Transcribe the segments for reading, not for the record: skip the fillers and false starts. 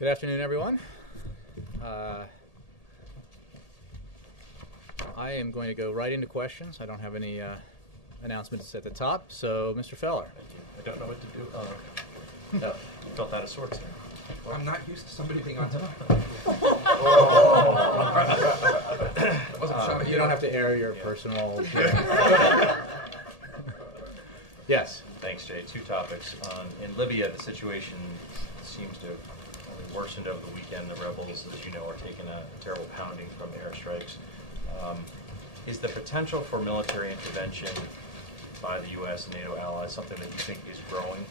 Good afternoon, everyone. I am going to go right into questions. I don't have any announcements at the top, so Mr. Feller. I don't know what to do. No, you felt out of sorts here. Well, I'm not used to somebody being on top. You don't have to air your personal... Yes. Thanks, Jay. Two topics. In Libya, the situation seems to have only worsened over the weekend. The rebels, as you know, are taking a terrible pounding from airstrikes. Is the potential for military intervention by the U.S. and NATO allies something that you think is growing?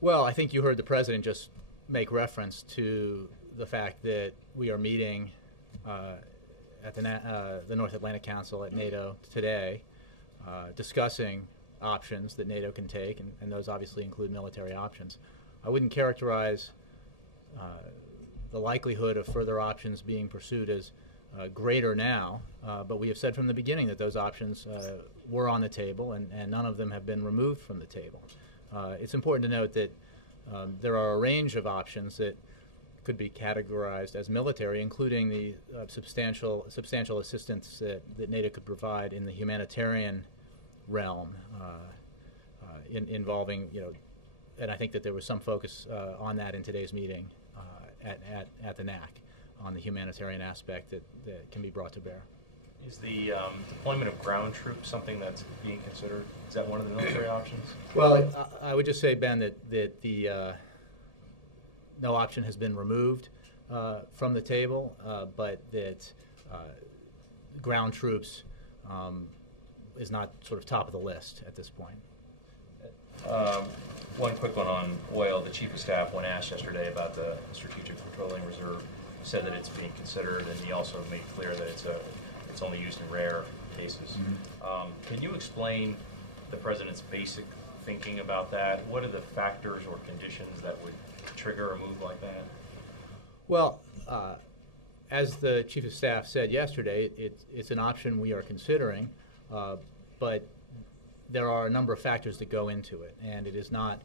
Well, I think you heard the President just make reference to the fact that we are meeting at the North Atlantic Council at NATO today, discussing options that NATO can take, and those obviously include military options. I wouldn't characterize the likelihood of further options being pursued as greater now, but we have said from the beginning that those options were on the table, and none of them have been removed from the table. It's important to note that there are a range of options that could be categorized as military, including the substantial assistance that NATO could provide in the humanitarian realm, involving, and I think that there was some focus on that in today's meeting at the NAC, on the humanitarian aspect that can be brought to bear. Is the deployment of ground troops something that's being considered? Is that one of the military options? Well, I would just say, Ben, that the no option has been removed from the table, but that ground troops is not sort of top of the list at this point. One quick one on oil. The Chief of Staff, when asked yesterday about the Strategic Petroleum Reserve, said that it's being considered, and he also made clear that it's only used in rare cases. Mm-hmm. Can you explain the President's basic thinking about that? What are the factors or conditions that would trigger a move like that? Well, as the Chief of Staff said yesterday, it's an option we are considering, but there are a number of factors that go into it, and it is not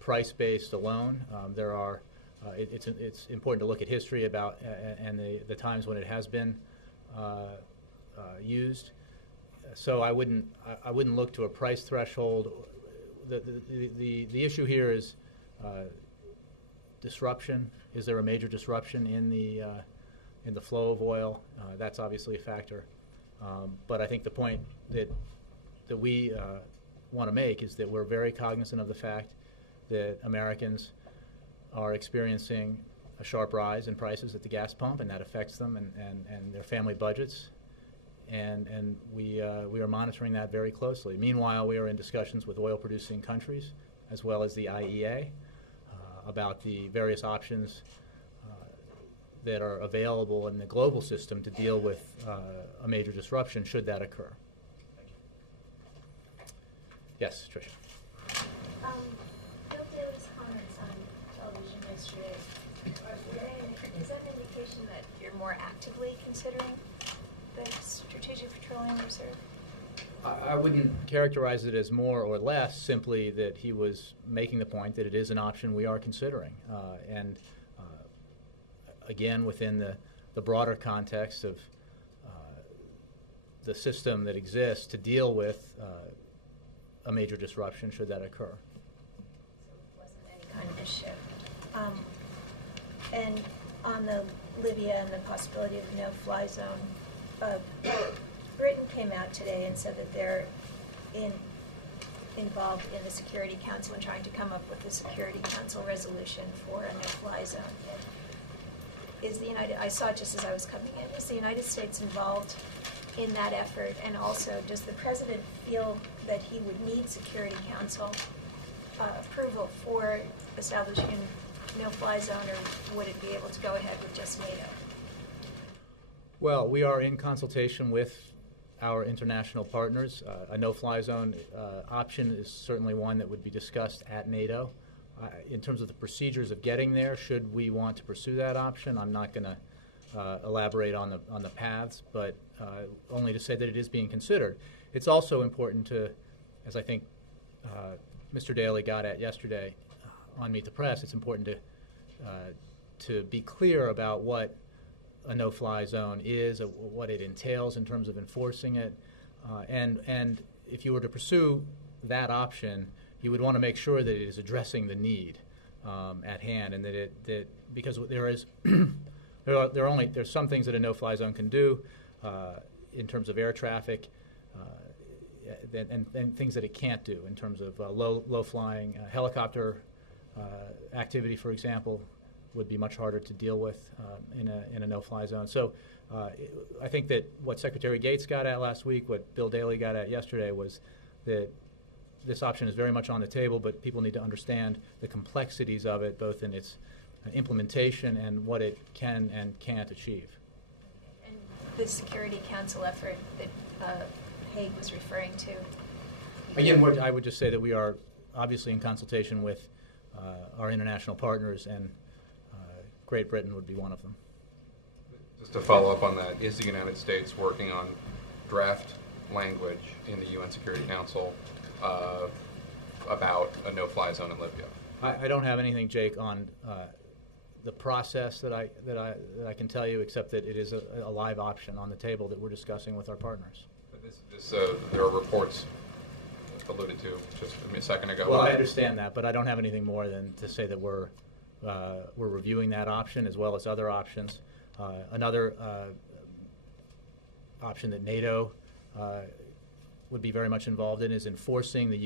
price-based alone. There are it's important to look at history about and the times when it has been used. So I wouldn't look to a price threshold. The issue here is disruption. Is there a major disruption in the flow of oil? That's obviously a factor. But I think the point that we want to make is that we're very cognizant of the fact that Americans are experiencing a sharp rise in prices at the gas pump, and that affects them and their family budgets. And we are monitoring that very closely. Meanwhile, we are in discussions with oil-producing countries, as well as the IEA, about the various options that are available in the global system to deal with a major disruption should that occur. Yes, Tricia. Bill Daley's comments on television yesterday, is that an indication that you're more actively considering the Strategic Petroleum Reserve? I wouldn't characterize it as more or less, simply that he was making the point that it is an option we are considering. And again, within the broader context of the system that exists to deal with a major disruption should that occur. So it wasn't any kind of a shift. And on the Libya and the possibility of no-fly zone, Britain came out today and said that they're involved in the Security Council and trying to come up with a Security Council resolution for a no-fly zone. I saw it just as I was coming in, is the United States involved in that effort? And also, does the President feel that he would need Security Council approval for establishing a no-fly zone, or would it be able to go ahead with just NATO? Well, we are in consultation with our international partners. A no-fly zone option is certainly one that would be discussed at NATO. In terms of the procedures of getting there, should we want to pursue that option, I'm not going to elaborate on the paths, but only to say that it is being considered. It's also important to, as I think Mr. Daley got at yesterday, on Meet the Press, it's important to be clear about what a no-fly zone is, what it entails in terms of enforcing it, and if you were to pursue that option, you would want to make sure that it is addressing the need at hand, and that because there is there's some things that a no-fly zone can do in terms of air traffic, and things that it can't do in terms of low-flying helicopter activity, for example, would be much harder to deal with in a no-fly zone. So I think that what Secretary Gates got at last week, what Bill Daley got at yesterday, was that this option is very much on the table, but people need to understand the complexities of it, both in its implementation and what it can and can't achieve. And the Security Council effort that Haig was referring to? Again, I would just say that we are obviously in consultation with our international partners, and Great Britain would be one of them. Just to follow up on that, is the United States working on draft language in the UN Security Council about a no-fly zone in Libya? I don't have anything, Jake, on the process that I can tell you, except that it is a live option on the table that we're discussing with our partners. There are reports alluded to just a second ago. Well, I understand that, but I don't have anything more than to say that we're reviewing that option as well as other options. Another option that NATO would be very much involved in is enforcing the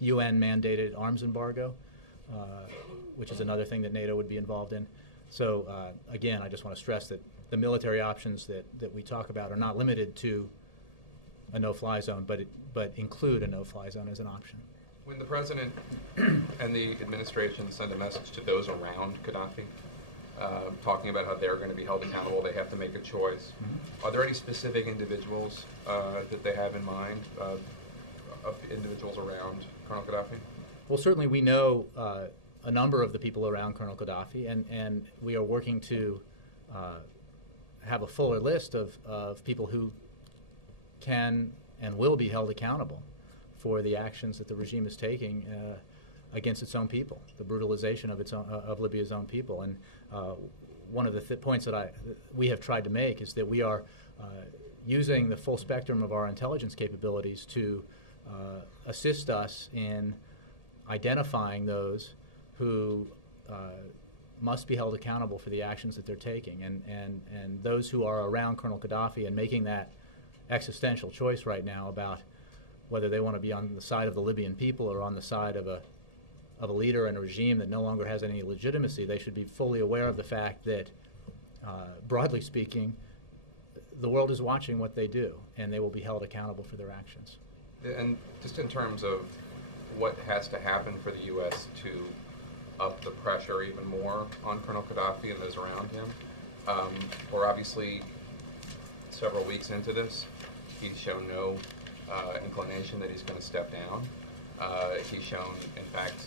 UN-mandated arms embargo, which is another thing that NATO would be involved in. So again, I just want to stress that the military options that we talk about are not limited to a no-fly zone, but include a no-fly zone as an option. When the President and the administration send a message to those around Gaddafi, talking about how they're going to be held accountable, they have to make a choice, are there any specific individuals that they have in mind, of individuals around Colonel Gaddafi? Well, certainly we know a number of the people around Colonel Gaddafi, and we are working to have a fuller list of people who can and will be held accountable for the actions that the regime is taking against its own people, the brutalization of Libya's own people. And one of the points that we have tried to make is that we are using the full spectrum of our intelligence capabilities to assist us in identifying those who must be held accountable for the actions that they're taking, and those who are around Colonel Gaddafi and making that existential choice right now about whether they want to be on the side of the Libyan people or on the side of a leader and a regime that no longer has any legitimacy. They should be fully aware of the fact that, broadly speaking, the world is watching what they do, and they will be held accountable for their actions. And just in terms of what has to happen for the U.S. to up the pressure even more on Colonel Gaddafi and those around him, we're obviously several weeks into this. He's shown no inclination that he's going to step down. He's shown, in fact,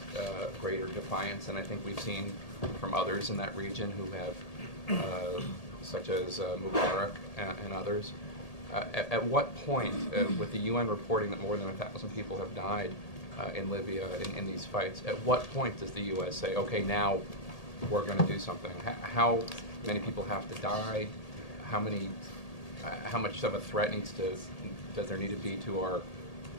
greater defiance than I think we've seen from others in that region who have, such as Mubarak and others. At what point, with the UN reporting that more than 1,000 people have died in Libya in these fights, at what point does the U.S. say, okay, now we're going to do something? How many people have to die? How much of a threat does there need to be to our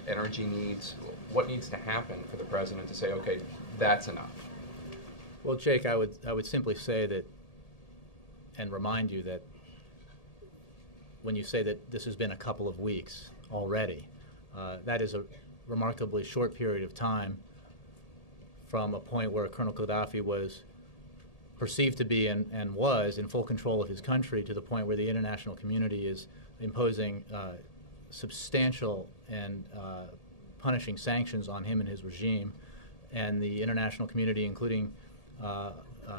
energy needs? What needs to happen for the President to say, okay, that's enough? Well, Jake, I would simply say that, and remind you that when you say that this has been a couple of weeks already, that is a remarkably short period of time from a point where Colonel Gaddafi was perceived to be and was in full control of his country to the point where the international community is imposing substantial and punishing sanctions on him and his regime, and the international community, including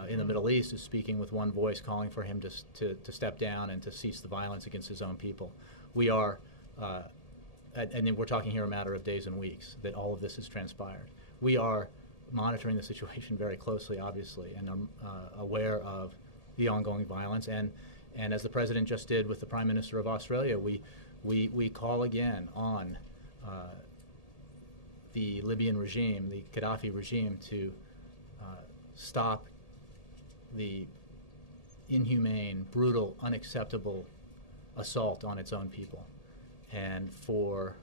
in the Middle East, is speaking with one voice, calling for him to step down and to cease the violence against his own people. We are, and we're talking here a matter of days and weeks that all of this has transpired. We are monitoring the situation very closely, obviously, and aware of the ongoing violence. And as the President just did with the Prime Minister of Australia, we call again on the Libyan regime, the Gaddafi regime, to stop the inhumane, brutal, unacceptable assault on its own people, and for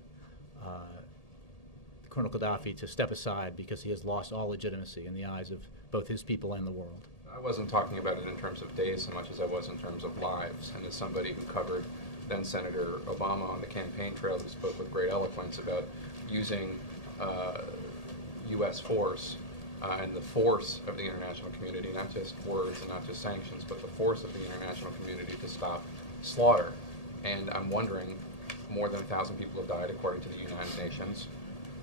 Colonel Gaddafi to step aside because he has lost all legitimacy in the eyes of both his people and the world. I wasn't talking about it in terms of days so much as I was in terms of lives, and as somebody who covered then Senator Obama on the campaign trail, who spoke with great eloquence about using U.S. force and the force of the international community, not just words and not just sanctions, but the force of the international community to stop slaughter. And I'm wondering, more than 1,000 people have died according to the United Nations.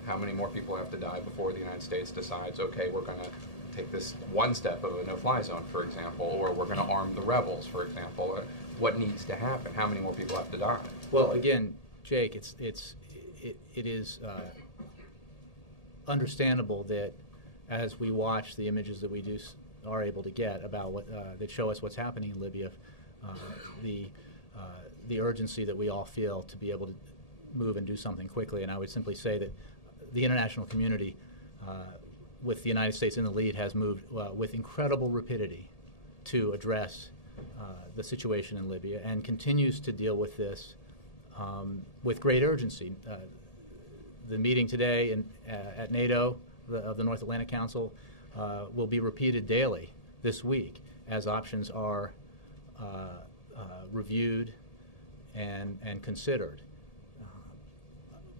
How many more people have to die before the United States decides, okay, we're going to take this one step of a no-fly zone, for example, or we're going to arm the rebels, for example? What needs to happen? How many more people have to die? Well, again, Jake, it is understandable that as we watch the images that we are able to get about what that show us what's happening in Libya, the urgency that we all feel to be able to move and do something quickly. And I would simply say that the international community, with the United States in the lead, has moved with incredible rapidity to address the situation in Libya and continues to deal with this with great urgency. The meeting today at NATO of the North Atlantic Council will be repeated daily this week as options are reviewed and considered.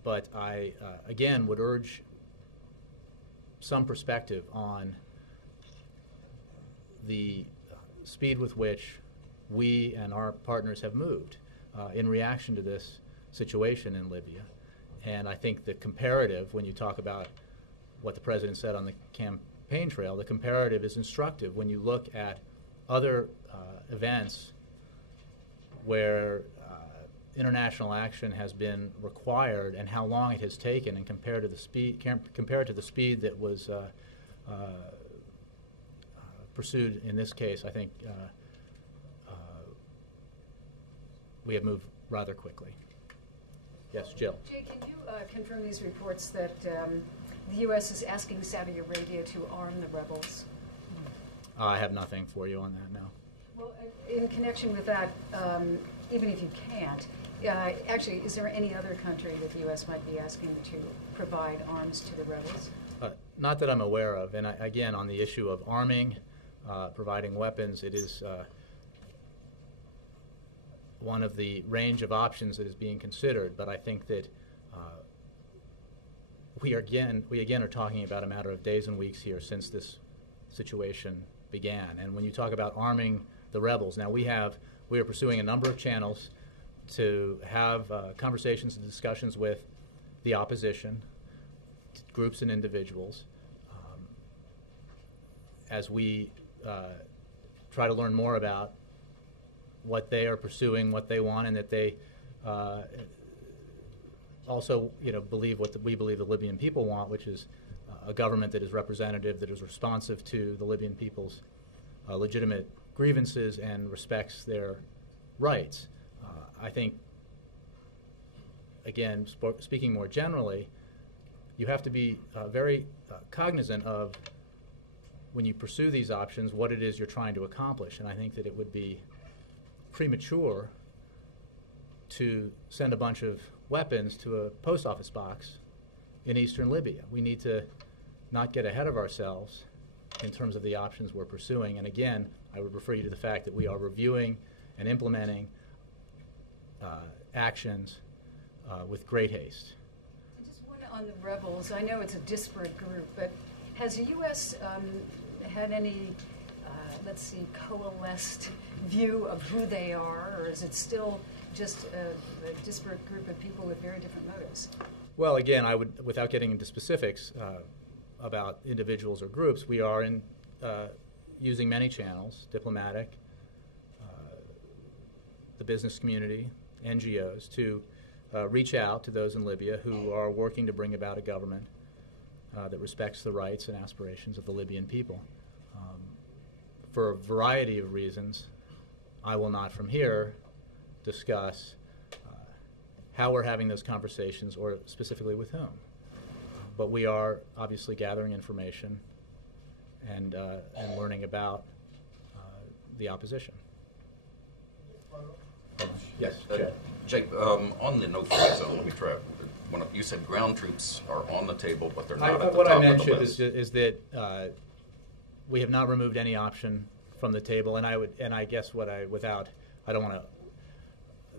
But I, again, would urge some perspective on the speed with which we and our partners have moved in reaction to this situation in Libya. And I think the comparative, when you talk about what the President said on the campaign trail, the comparative is instructive when you look at other events where international action has been required and how long it has taken, and compared to the speed that was pursued in this case. I think we have moved rather quickly. Yes, Jill. Jay, can you confirm these reports that the U.S. is asking Saudi Arabia to arm the rebels? I have nothing for you on that now. Well, in connection with that, even if you can't, actually, is there any other country that the U.S. might be asking to provide arms to the rebels? Not that I'm aware of. And again, on the issue of arming, providing weapons, it is one of the range of options that is being considered. But I think that we again are talking about a matter of days and weeks here since this situation began. And when you talk about arming the rebels, now we are pursuing a number of channels to have conversations and discussions with the opposition, groups and individuals, as we try to learn more about what they are pursuing, what they want, and that they also, believe what we believe the Libyan people want, which is a government that is representative, that is responsive to the Libyan people's legitimate grievances and respects their rights. I think, again, speaking more generally, you have to be very cognizant of, when you pursue these options, what it is you're trying to accomplish. And I think that it would be premature to send a bunch of weapons to a post office box in eastern Libya. We need to not get ahead of ourselves in terms of the options we're pursuing. And again, I would refer you to the fact that we are reviewing and implementing actions with great haste. Just one on the rebels. I know it's a disparate group, but has the U.S. Had any, let's see, coalesced view of who they are, or is it still just a disparate group of people with very different motives? Well, again, I would, without getting into specifics about individuals or groups, we are using many channels, diplomatic, the business community, NGOs, to reach out to those in Libya who are working to bring about a government that respects the rights and aspirations of the Libyan people. For a variety of reasons, I will not from here discuss how we're having those conversations or specifically with whom. But we are obviously gathering information and learning about the opposition. Yes, Jay. Jake, on the no-fly zone, let me try. You said ground troops are on the table, but they're not at the top of the list. What I mentioned is that we have not removed any option from the table, and I guess I don't want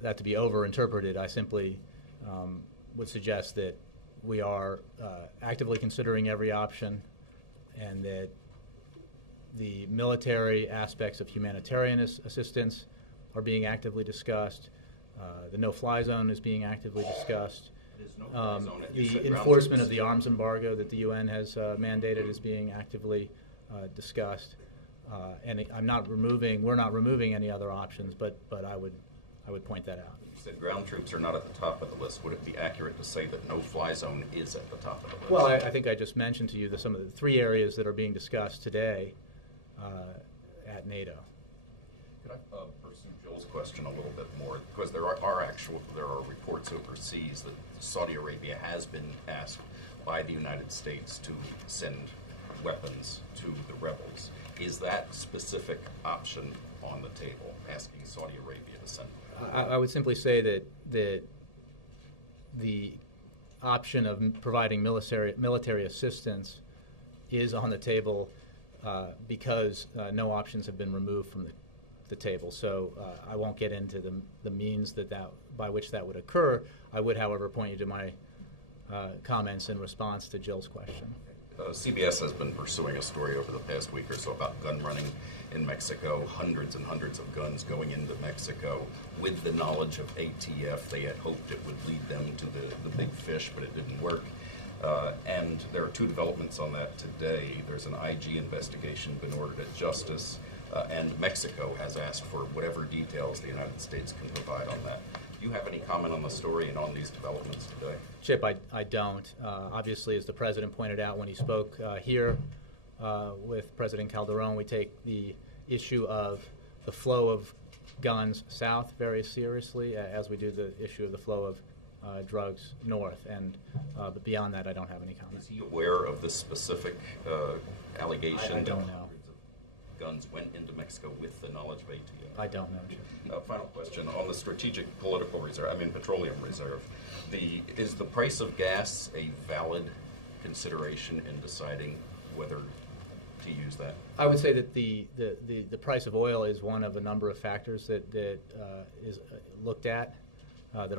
that to be over-interpreted. I simply would suggest that we are actively considering every option, and that the military aspects of humanitarian assistance are being actively discussed. The no-fly zone is being actively discussed. The enforcement of the arms embargo that the UN has mandated is being actively discussed. And we're not removing any other options, but I would point that out. You said ground troops are not at the top of the list. Would it be accurate to say that no-fly zone is at the top of the list? Well, I think I just mentioned to you some of the 3 areas that are being discussed today at NATO. Could I pursue Joel's question a little bit more? Because there are reports overseas that Saudi Arabia has been asked by the United States to send weapons to the rebels. Is that specific option on the table, asking Saudi Arabia to send them? I would simply say that the option of providing military assistance is on the table because no options have been removed from the table. So I won't get into the means by which that would occur. I would, however, point you to my comments in response to Jill's question. CBS has been pursuing a story over the past week or so about gun running in Mexico, hundreds and hundreds of guns going into Mexico. With the knowledge of ATF, they had hoped it would lead them to the big fish, but it didn't work. And there are 2 developments on that today. There's an IG investigation been ordered at Justice, and Mexico has asked for whatever details the United States can provide on that. Do you have any comment on the story and on these developments today? Chip, I don't. Obviously, as the President pointed out when he spoke here with President Calderon, we take the issue of the flow of guns south very seriously, as we do the issue of the flow of drugs north. But beyond that, I don't have any comment. Is he aware of the specific allegation? I don't know. Guns went into Mexico with the knowledge of ATF? I don't know, Jim. Final question. On the strategic political reserve, petroleum reserve, is the price of gas a valid consideration in deciding whether to use that? I would say that the price of oil is one of a number of factors that is looked at, in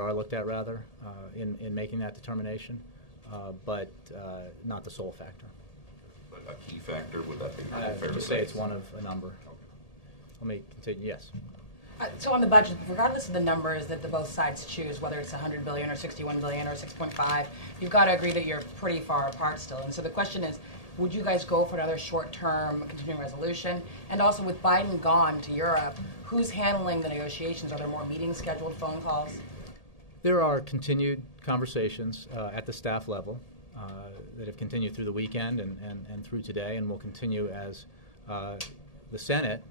making that determination, but not the sole factor. A key factor, would that be fair to say? It's one of a number. Okay. Let me continue. Yes. So on the budget, regardless of the numbers that both sides choose, whether it's 100 billion or 61 billion or 6.5, you've got to agree that you're pretty far apart still. And so the question is, would you guys go for another short-term continuing resolution? And also, with Biden gone to Europe, who's handling the negotiations? Are there more meetings scheduled, phone calls? There are continued conversations at the staff level that have continued through the weekend and through today, and will continue as the Senate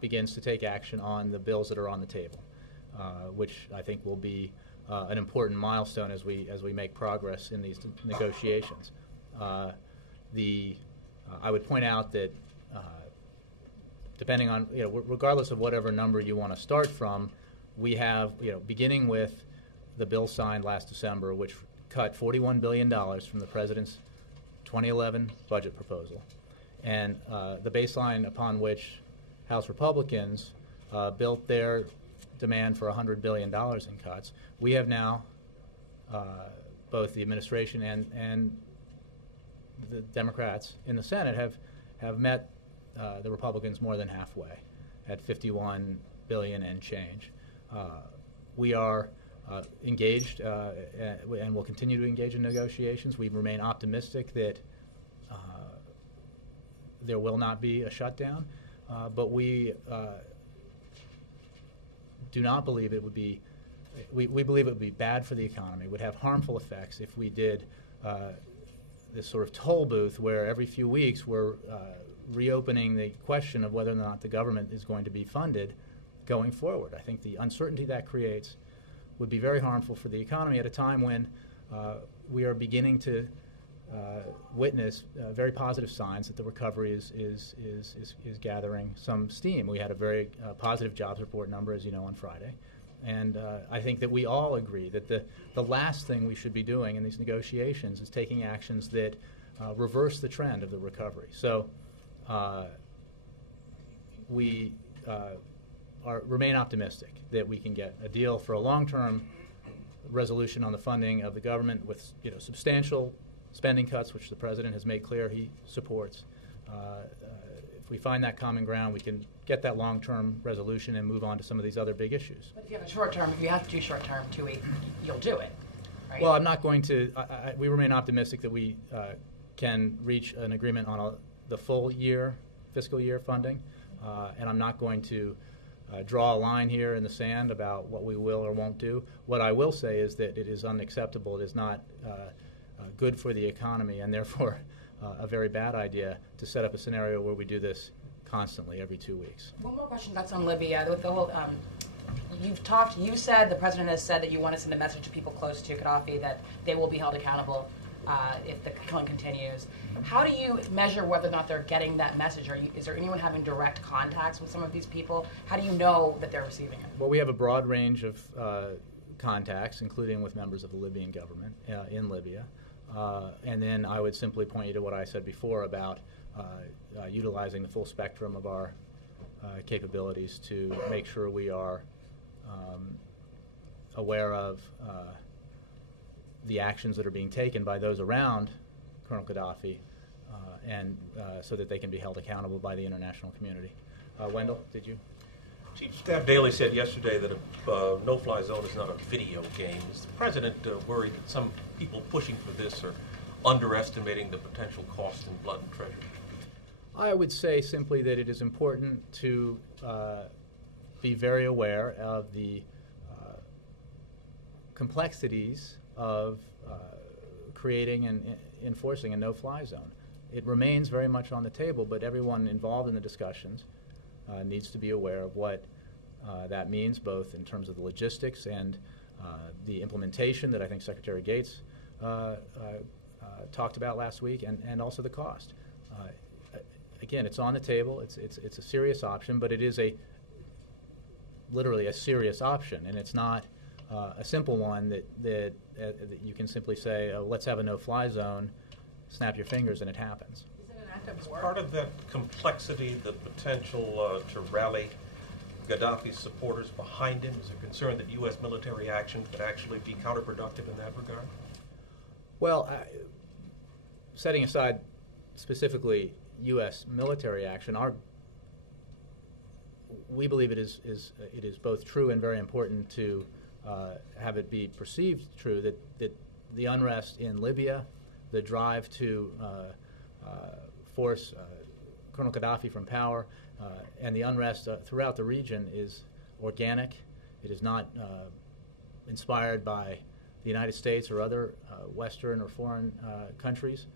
begins to take action on the bills that are on the table, which I think will be an important milestone as we make progress in these negotiations. I would point out that depending on, regardless of whatever number you want to start from, we have, beginning with the bill signed last December, which cut $41 billion from the President's 2011 budget proposal. And the baseline upon which House Republicans built their demand for $100 billion in cuts, we have now, both the administration and the Democrats in the Senate have met the Republicans more than halfway at $51 billion and change. We are engaged and will continue to engage in negotiations. We remain optimistic that there will not be a shutdown, but we do not believe it would be, we believe it would be bad for the economy. It would have harmful effects if we did this sort of toll booth where every few weeks we're reopening the question of whether or not the government is going to be funded going forward. I think the uncertainty that creates would be very harmful for the economy at a time when we are beginning to witness very positive signs that the recovery is gathering some steam. We had a very positive jobs report number, as you know, on Friday. And I think that we all agree that the last thing we should be doing in these negotiations is taking actions that reverse the trend of the recovery. So we remain optimistic that we can get a deal for a long-term resolution on the funding of the government with substantial spending cuts, which the President has made clear he supports. If we find that common ground, we can get that long-term resolution and move on to some of these other big issues. But if you have a short-term, if you have to do short-term 2 week, you'll do it, right? Well, I'm not going to. We remain optimistic that we can reach an agreement on the full year, fiscal year funding, and I'm not going to draw a line here in the sand about what we will or won't do. What I will say is that it is unacceptable. It is not good for the economy, and therefore a very bad idea to set up a scenario where we do this constantly every 2 weeks. One more question that's on Libya. With the whole, you said, the President has said that you want to send a message to people close to Gaddafi that they will be held accountable if the killing continues. How do you measure whether or not they're getting that message? Is there anyone having direct contacts with some of these people? How do you know that they're receiving it? Well, we have a broad range of contacts, including with members of the Libyan government in Libya. And then I would simply point you to what I said before about utilizing the full spectrum of our capabilities to make sure we are aware of the actions that are being taken by those around Colonel Gaddafi, and so that they can be held accountable by the international community. Wendell, did you? Chief of Staff Daley said yesterday that a no-fly zone is not a video game. Is the President worried that some people pushing for this are underestimating the potential cost in blood and treasure? I would say simply that it is important to be very aware of the complexities of creating and enforcing a no-fly zone. It remains very much on the table, but everyone involved in the discussions needs to be aware of what that means, both in terms of the logistics and the implementation that I think Secretary Gates talked about last week, and also the cost. Again, it's on the table. It's a serious option, but it is literally a serious option, and it's not a simple one that you can simply say, oh, let's have a no-fly zone, snap your fingers, and it happens. Is it an act of Is war? part of that complexity the potential to rally Gaddafi's supporters behind him? Is there concern that U.S. military action could actually be counterproductive in that regard? Well, setting aside specifically U.S. military action, we believe it is both true and very important to have it be perceived true that the unrest in Libya, the drive to force Colonel Gaddafi from power, and the unrest throughout the region is organic. It is not inspired by the United States or other Western or foreign countries,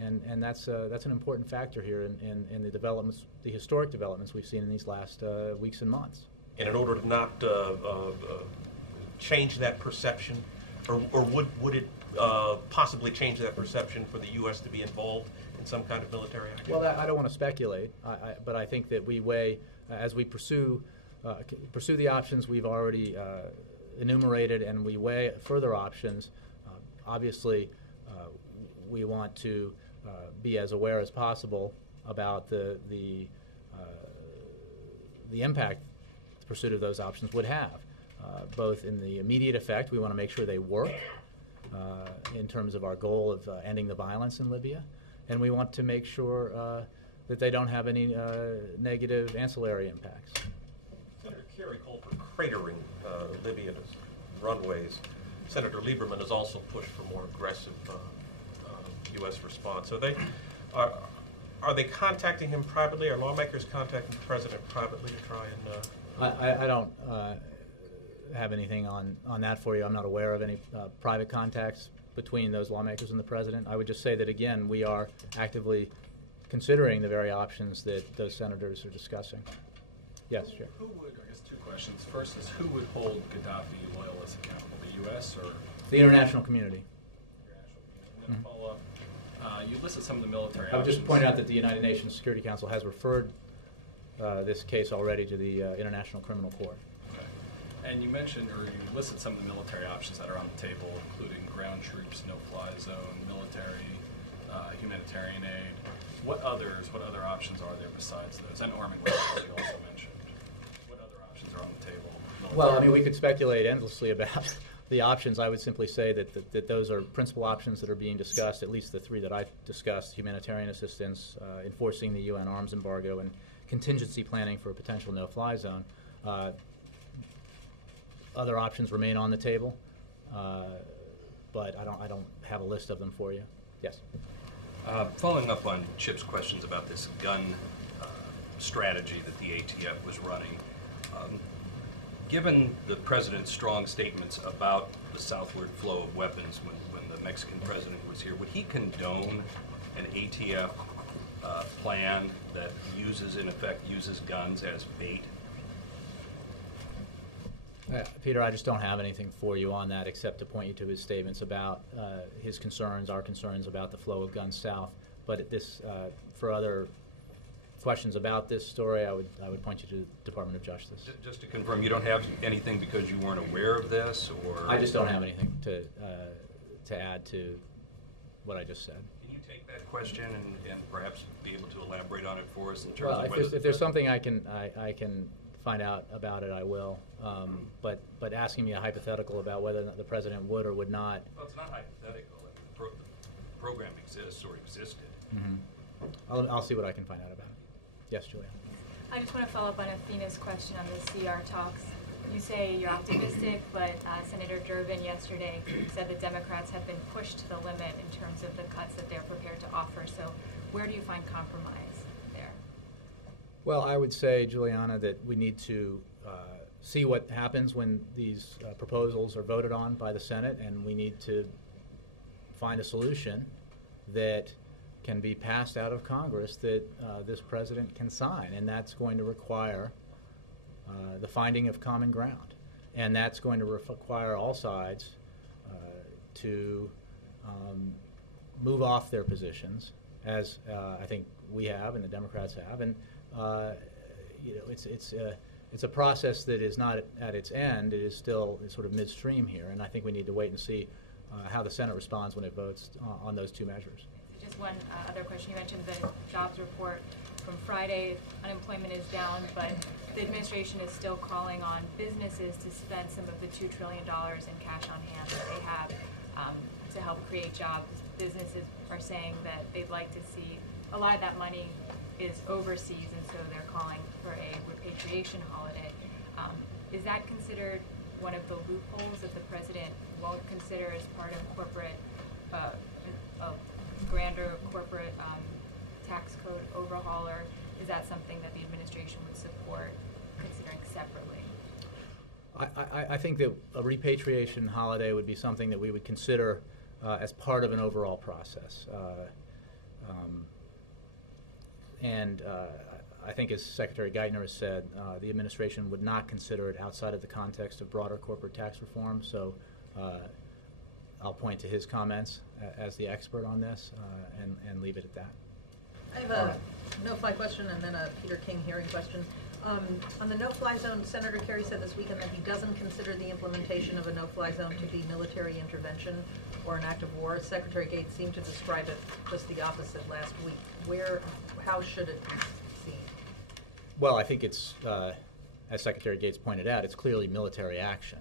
and that's an important factor here in the developments, the historic developments we've seen in these last weeks and months. And in order to not change that perception, or would it possibly change that perception for the U.S. to be involved in some kind of military action? Well, I don't want to speculate, but I think that we weigh, as we pursue the options we've already enumerated, and we weigh further options. Obviously, we want to be as aware as possible about the impact the pursuit of those options would have, both in the immediate effect. We want to make sure they work in terms of our goal of ending the violence in Libya, and we want to make sure that they don't have any negative ancillary impacts. Senator Kerry called for cratering Libya's runways. Senator Lieberman has also pushed for more aggressive U.S. response. Are they contacting him privately? Are lawmakers contacting the president privately to try and? I don't have anything on that for you. I'm not aware of any private contacts between those lawmakers and the president. I would just say that, again, we are actively considering the very options that those senators are discussing. Yes, Chair. Who would, I guess two questions. First is, who would hold Gaddafi loyalists accountable, the U.S. or? The international community. International community. And then follow up, You listed some of the military I would options. just point out that the United Nations Security Council has referred this case already to the International Criminal Court. Okay. And you mentioned, or you listed some of the military options that are on the table, including ground troops, no-fly zone, military, humanitarian aid. What other options are there besides those? And arming weapons, you also mentioned. What other options are on the table? Well, I mean, we could speculate endlessly about the options. I would simply say that those are principal options that are being discussed, at least the three that I discussed: humanitarian assistance, enforcing the UN arms embargo, and contingency planning for a potential no-fly zone. Other options remain on the table, but I don't have a list of them for you. Yes. Following up on Chip's questions about this gun strategy that the ATF was running, given the president's strong statements about the southward flow of weapons when the Mexican president was here, would he condone an ATF plan that in effect uses guns as bait? Peter, I just don't have anything for you on that except to point you to his statements about his concerns, our concerns about the flow of guns south. But for other questions about this story, I would point you to the Department of Justice. Just to confirm, you don't have anything because you weren't aware of this, or? I just don't have anything to add to what I just said. Can you take that question and perhaps be able to elaborate on it for us in terms of whether? Well, if there's something I can find out about it, I will. But asking me a hypothetical about whether or not the president would or would not. Well, it's not hypothetical. I mean, the program exists or existed. Mm-hmm. I'll see what I can find out about it. Yes, Julia. I just want to follow up on Athena's question on the CR talks. You say you're optimistic, but Senator Durbin yesterday said the Democrats have been pushed to the limit in terms of the cuts that they're prepared to offer. So where do you find compromise there? Well, I would say, Juliana, that we need to see what happens when these proposals are voted on by the Senate, and we need to find a solution that can be passed out of Congress that this president can sign, and that's going to require the finding of common ground, and that's going to require all sides to move off their positions, as I think we have and the Democrats have, and it's a process that is not at its end. It is still sort of midstream here, and I think we need to wait and see how the Senate responds when it votes on those two measures. Just one other question. You mentioned the jobs report from Friday. Unemployment is down, but the administration is still calling on businesses to spend some of the $2 trillion in cash on hand that they have to help create jobs. Businesses are saying that they'd like to see a lot of that money is overseas, and so they're calling for a repatriation holiday. Is that considered one of the loopholes that the president won't consider as part of corporate, a grander corporate tax code overhaul, or is that something that the administration would support considering separately? I think that a repatriation holiday would be something that we would consider as part of an overall process. I think, as Secretary Geithner has said, the administration would not consider it outside of the context of broader corporate tax reform. So I'll point to his comments as the expert on this and leave it at that. I have a no-fly question and then a Peter King hearing question. On the no-fly zone, Senator Kerry said this weekend that he doesn't consider the implementation of a no-fly zone to be military intervention or an act of war. Secretary Gates seemed to describe it just the opposite last week. How should it be seen? Well, I think it's, as Secretary Gates pointed out, it's clearly military action.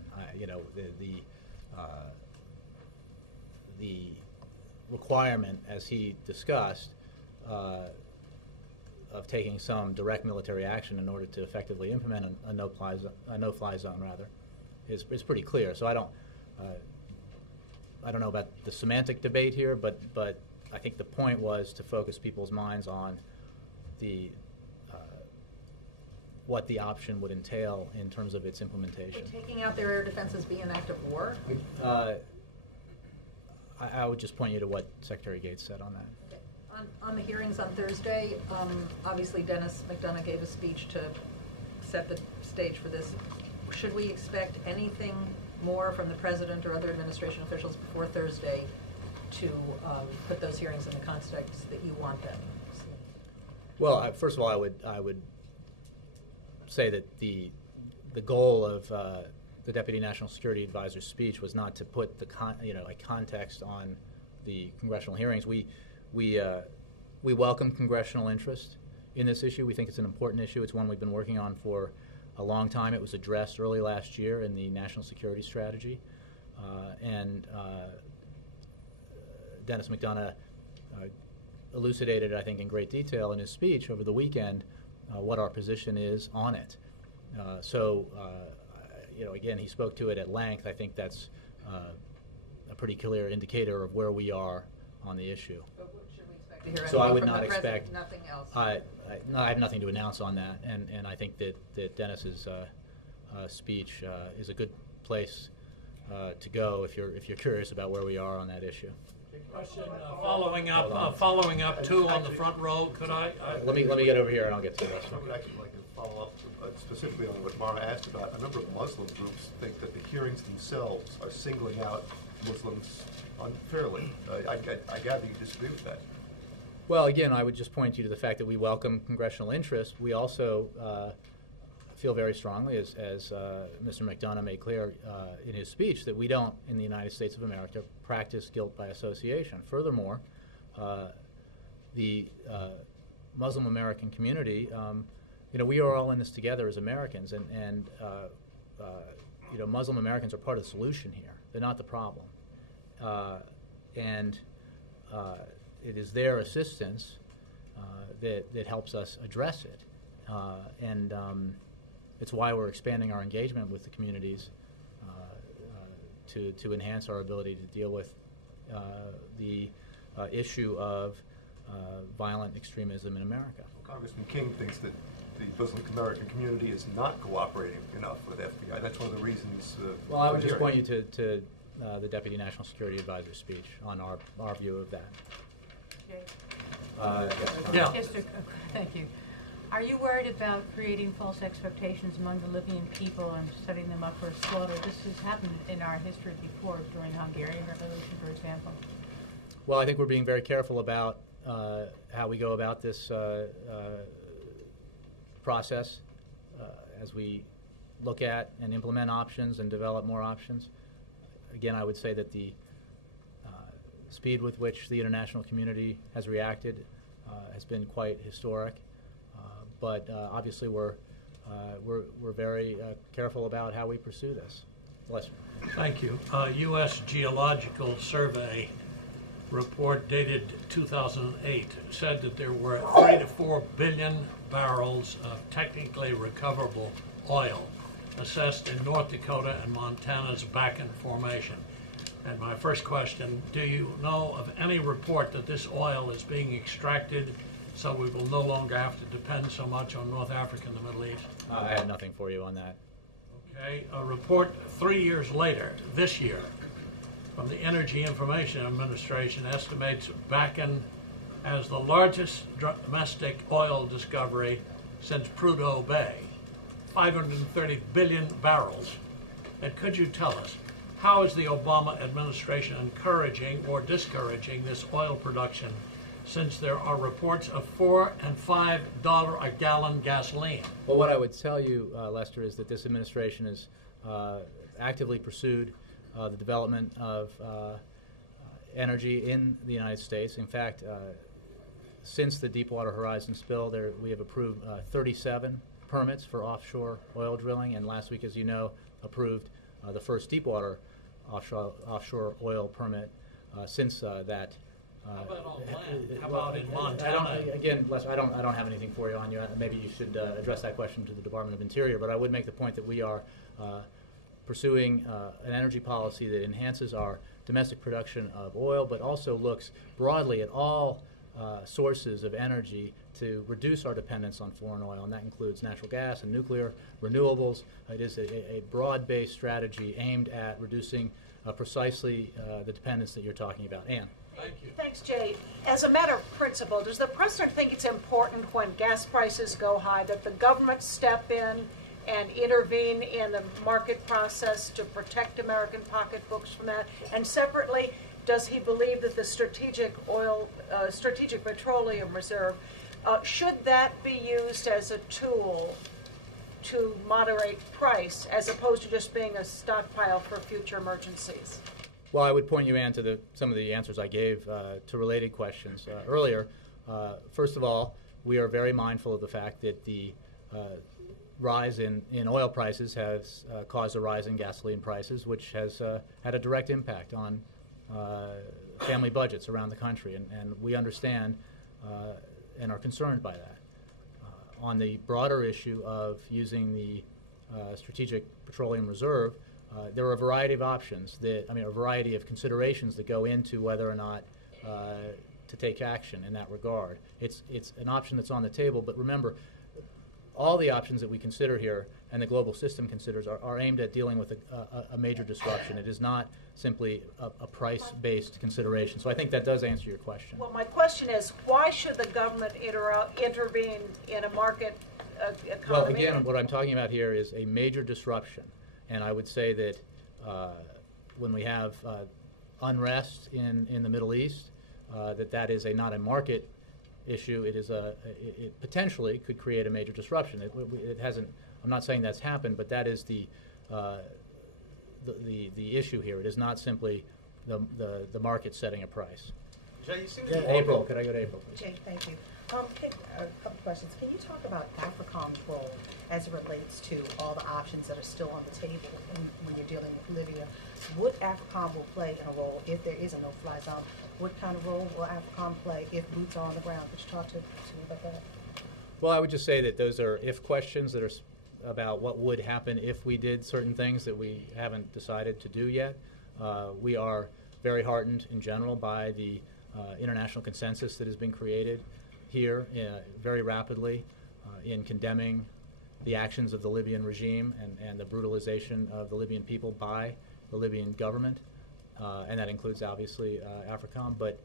The requirement, as he discussed, of taking some direct military action in order to effectively implement a no-fly zone, is pretty clear. So I don't know about the semantic debate here, but I think the point was to focus people's minds on what the option would entail in terms of its implementation. Would taking out their air defenses be an act of war? I would just point you to what Secretary Gates said on that. Okay. On the hearings on Thursday, obviously Dennis McDonough gave a speech to set the stage for this. Should we expect anything more from the president or other administration officials before Thursday to put those hearings in the context that you want them? Well, first of all, I would say that the goal of the Deputy National Security Advisor's speech was not to put the a context on the congressional hearings. We welcome congressional interest in this issue. We think it's an important issue. It's one we've been working on for a long time. It was addressed early last year in the National Security Strategy, and Dennis McDonough elucidated, I think, in great detail in his speech over the weekend what our position is on it. Again, he spoke to it at length. I think that's a pretty clear indicator of where we are on the issue. But should we expect to hear So I anything would from not the president? expect. Nothing else. No, I have nothing to announce on that, and I think that Dennis's speech is a good place to go if you're curious about where we are on that issue. Question following up too on the front row. Could I? Let me get over here and I'll get to the rest. I would actually like to follow up specifically on what Mara asked about. A number of Muslim groups think that the hearings themselves are singling out Muslims unfairly. I gather you disagree with that. Well, again, I would just point you to the fact that we welcome congressional interest. We also feel very strongly, as Mr. McDonough made clear in his speech, that we don't, in the United States of America, practice guilt by association. Furthermore, the Muslim American community, we are all in this together as Americans, and Muslim Americans are part of the solution here. They're not the problem. And it is their assistance that helps us address it. It's why we're expanding our engagement with the communities to enhance our ability to deal with the issue of violent extremism in America. Congressman King thinks that the Muslim American community is not cooperating enough with FBI. That's one of the reasons. Well, I would just point you to the Deputy National Security Advisor's speech on our view of that. Yeah. Thank you. Are you worried about creating false expectations among the Libyan people and setting them up for slaughter? This has happened in our history before, during the Hungarian Revolution, for example. Well, I think we're being very careful about how we go about this process as we look at and implement options and develop more options. Again, I would say that the speed with which the international community has reacted has been quite historic. But obviously, we're very careful about how we pursue this. Lester. Thank you. U.S. Geological Survey report dated 2008 said that there were 3 to 4 billion barrels of technically recoverable oil assessed in North Dakota and Montana's Bakken Formation. And my first question, do you know of any report that this oil is being extracted so we will no longer have to depend so much on North Africa and the Middle East? I have nothing for you on that. Okay, a report 3 years later, this year, from the Energy Information Administration estimates Bakken as the largest domestic oil discovery since Prudhoe Bay, 530 billion barrels. And could you tell us, how is the Obama administration encouraging or discouraging this oil production, since there are reports of $4 and $5 a gallon gasoline? Well, what I would tell you, Lester, is that this administration has actively pursued the development of energy in the United States. In fact, since the Deepwater Horizon spill, we have approved 37 permits for offshore oil drilling, and last week, as you know, approved the first deepwater offshore oil permit since that. How about on land? How about in Montana? Again, Les, I don't have anything for you on you. Maybe you should address that question to the Department of Interior. But I would make the point that we are pursuing an energy policy that enhances our domestic production of oil, but also looks broadly at all sources of energy to reduce our dependence on foreign oil, and that includes natural gas and nuclear, renewables. It is a broad-based strategy aimed at reducing precisely the dependence that you're talking about. Ann. Thank you. Thanks, Jay. As a matter of principle, does the President think it's important when gas prices go high that the government step in and intervene in the market process to protect American pocketbooks from that? And separately, does he believe that the strategic petroleum reserve, should that be used as a tool to moderate price as opposed to just being a stockpile for future emergencies? Well, I would point you, Ann, to some of the answers I gave to related questions earlier. First of all, we are very mindful of the fact that the rise in oil prices has caused a rise in gasoline prices, which has had a direct impact on family budgets around the country, and we understand and are concerned by that. On the broader issue of using the Strategic Petroleum Reserve, there are a variety of options a variety of considerations that go into whether or not to take action in that regard. It's an option that's on the table, but remember, all the options that we consider here and the global system considers are aimed at dealing with a major disruption. It is not simply a price-based consideration. So I think that does answer your question. Well, my question is, why should the government intervene in a market economy? Well, again, what I'm talking about here is a major disruption. And I would say that when we have unrest in the Middle East, that is not a market issue. It is it potentially could create a major disruption. It hasn't. I'm not saying that's happened, but that is the issue here. It is not simply the market setting a price. Jay, you seem to April, could I go to April, please? Jay, thank you. A couple questions. Can you talk about AFRICOM's role as it relates to all the options that are still on the table when you're dealing with Libya? Would AFRICOM will play a role if there is a no-fly zone? What kind of role will AFRICOM play if boots are on the ground? Could you talk to me about that? Well, I would just say that those are if questions that are about what would happen if we did certain things that we haven't decided to do yet. We are very heartened in general by the international consensus that has been created here very rapidly in condemning the actions of the Libyan regime and the brutalization of the Libyan people by the Libyan government. And that includes, obviously, AFRICOM. But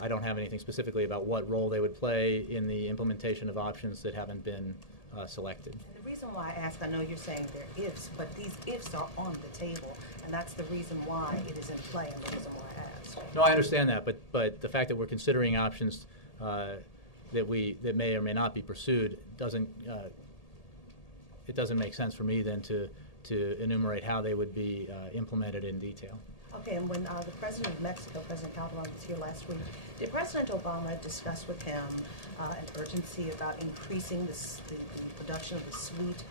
I don't have anything specifically about what role they would play in the implementation of options that haven't been selected. And the reason why I ask, I know you're saying they're ifs, but these ifs are on the table, and that's the reason why it is in play and the reason why I ask. No, I understand that, but the fact that we're considering options that may or may not be pursued doesn't make sense for me then to enumerate how they would be implemented in detail. Okay, and when the President of Mexico, President Calderon, was here last week, did President Obama discuss with him an urgency about increasing the production of the sweet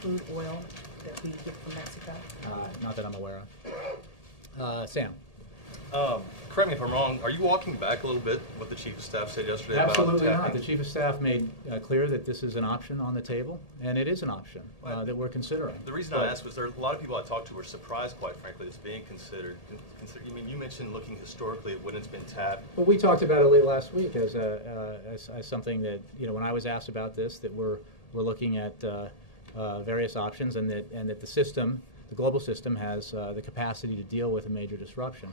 crude oil that we get from Mexico? Not that I'm aware of. Sam. Correct me if I'm wrong, are you walking back a little bit what the Chief of Staff said yesterday Absolutely about not. The Chief of Staff made clear that this is an option on the table, and it is an option that we're considering. The reason I asked was there are a lot of people I talked to were surprised, quite frankly, it's being considered. I mean, you mentioned looking historically at when it's been tapped. Well, we talked about it late last week as something that, when I was asked about this, that we're looking at various options, and that the system, the global system, has the capacity to deal with a major disruption.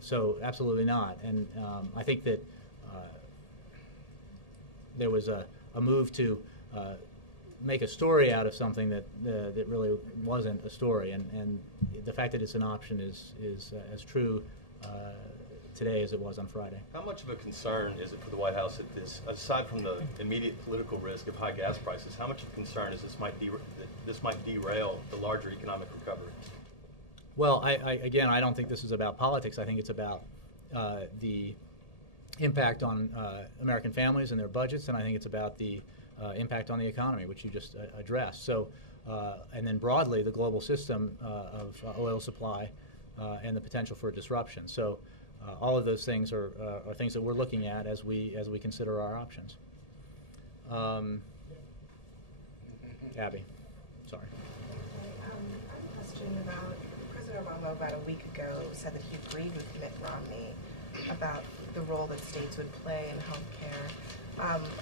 So absolutely not. And I think that there was a move to make a story out of something that really wasn't a story. And the fact that it's an option is as true today as it was on Friday. How much of a concern is it for the White House that this, aside from the immediate political risk of high gas prices, how much of a concern is this might derail the larger economic recovery? Well, again, I don't think this is about politics. I think it's about the impact on American families and their budgets, and I think it's about the impact on the economy, which you just addressed. So, and then broadly, the global system of oil supply and the potential for disruption. So, all of those things are things that we're looking at as we consider our options. Abby, sorry. I have a question about President Obama about a week ago said that he agreed with Mitt Romney about the role that states would play in health care.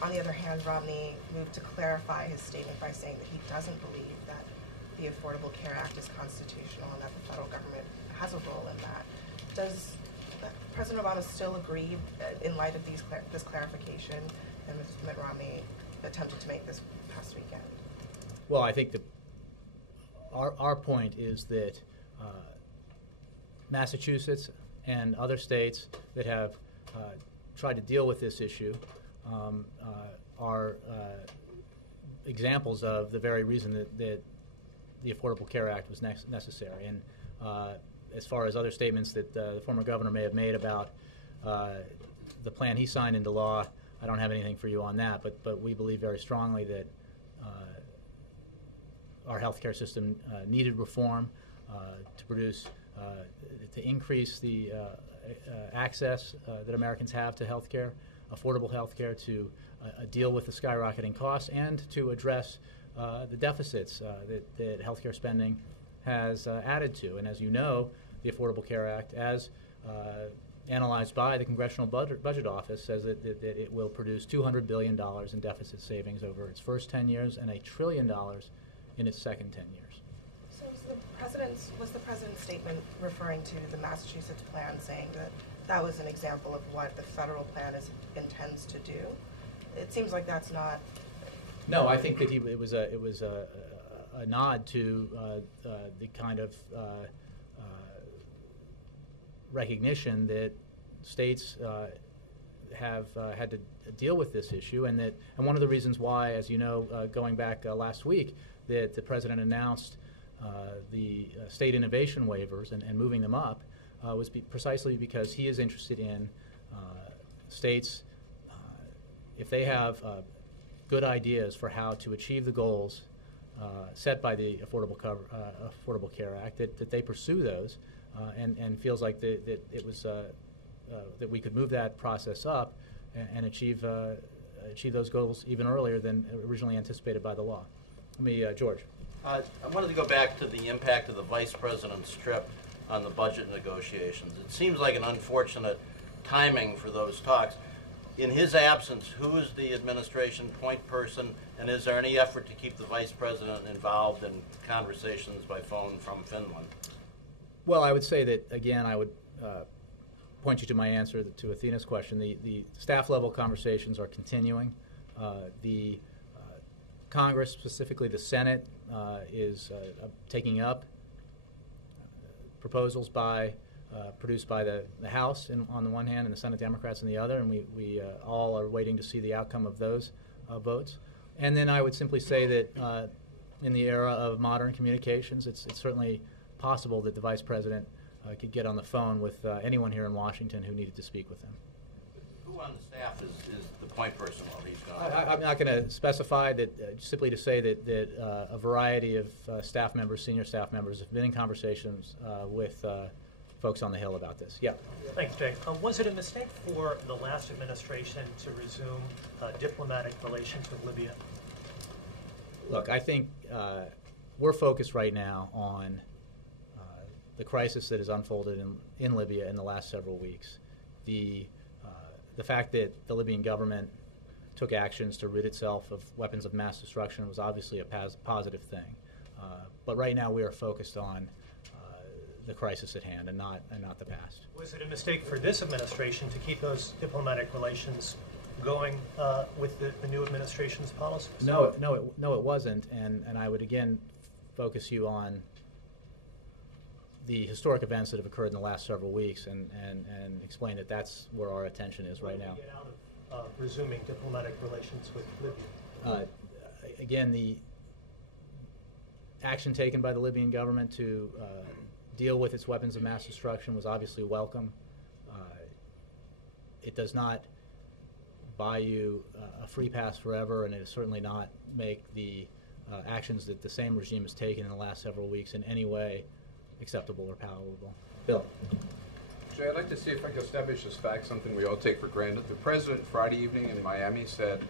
On the other hand, Romney moved to clarify his statement by saying that he doesn't believe that the Affordable Care Act is constitutional and that the federal government has a role in that. Does President Obama still agree in light of this clarification and Mitt Romney attempted to make this past weekend? Well, I think that our point is that Massachusetts and other states that have tried to deal with this issue are examples of the very reason that the Affordable Care Act was necessary. And as far as other statements that the former governor may have made about the plan he signed into law, I don't have anything for you on that, but we believe very strongly that our healthcare system needed reform to produce, to increase the access that Americans have to healthcare, affordable healthcare, to deal with the skyrocketing costs, and to address the deficits that healthcare spending has added to. And as you know, the Affordable Care Act, as analyzed by the Congressional Budget Office, says that it will produce $200 billion in deficit savings over its first 10 years and $1 trillion in its second 10 years. So was the president's statement referring to the Massachusetts plan, saying that that was an example of what the federal plan intends to do? It seems like that's not. No, I think that it was a nod to the kind of recognition that states have had to deal with this issue, and one of the reasons why, as you know, going back last week, that the president announced the state innovation waivers and moving them up was precisely because he is interested in states, if they have good ideas for how to achieve the goals set by the Affordable Care Act, that they pursue those, and feels like that it was that we could move that process up and achieve those goals even earlier than originally anticipated by the law. George. I wanted to go back to the impact of the vice president's trip on the budget negotiations. It seems like an unfortunate timing for those talks. In his absence, who is the administration point person, and is there any effort to keep the vice president involved in conversations by phone from Finland? Well, I would say that, again, I would point you to my answer to Athena's question. The staff-level conversations are continuing. The Congress, specifically the Senate, is taking up proposals produced by the House on the one hand and the Senate Democrats on the other, and we all are waiting to see the outcome of those votes. And then I would simply say that in the era of modern communications, it's certainly possible that the Vice President could get on the phone with anyone here in Washington who needed to speak with him. Who on the staff is the point person while he's gone? I'm not going to specify that, simply to say that a variety of staff members, senior staff members, have been in conversations with folks on the Hill about this. Yeah. Thanks, Jay. Was it a mistake for the last administration to resume diplomatic relations with Libya? Look, I think we're focused right now on the crisis that has unfolded in Libya in the last several weeks. The fact that the Libyan government took actions to rid itself of weapons of mass destruction was obviously a positive thing. But right now we are focused on the crisis at hand and not the past. Was it a mistake for this administration to keep those diplomatic relations going with the new administration's policies? No, it wasn't. And I would again focus you on the historic events that have occurred in the last several weeks and explain that that's where our attention is right now. Get out of resuming diplomatic relations with Libya? Again, the action taken by the Libyan government to deal with its weapons of mass destruction was obviously welcome. It does not buy you a free pass forever, and it does certainly not make the actions that the same regime has taken in the last several weeks in any way acceptable or palatable. Bill. Jay, I'd like to see if I can establish this fact, something we all take for granted. The president Friday evening in Miami said,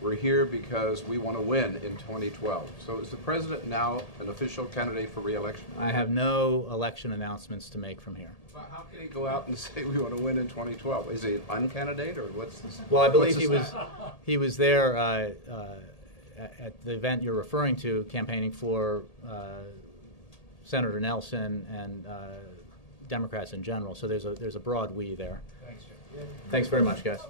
"We're here because we want to win in 2012." So is the president now an official candidate for re-election? I have no election announcements to make from here. So how can he go out and say we want to win in 2012? Is he an uncandidate, or what's this? Well, I believe he was there at the event you're referring to, campaigning for Senator Nelson and Democrats in general. So there's a broad we there. Thanks, Jay. Thanks very much, guys.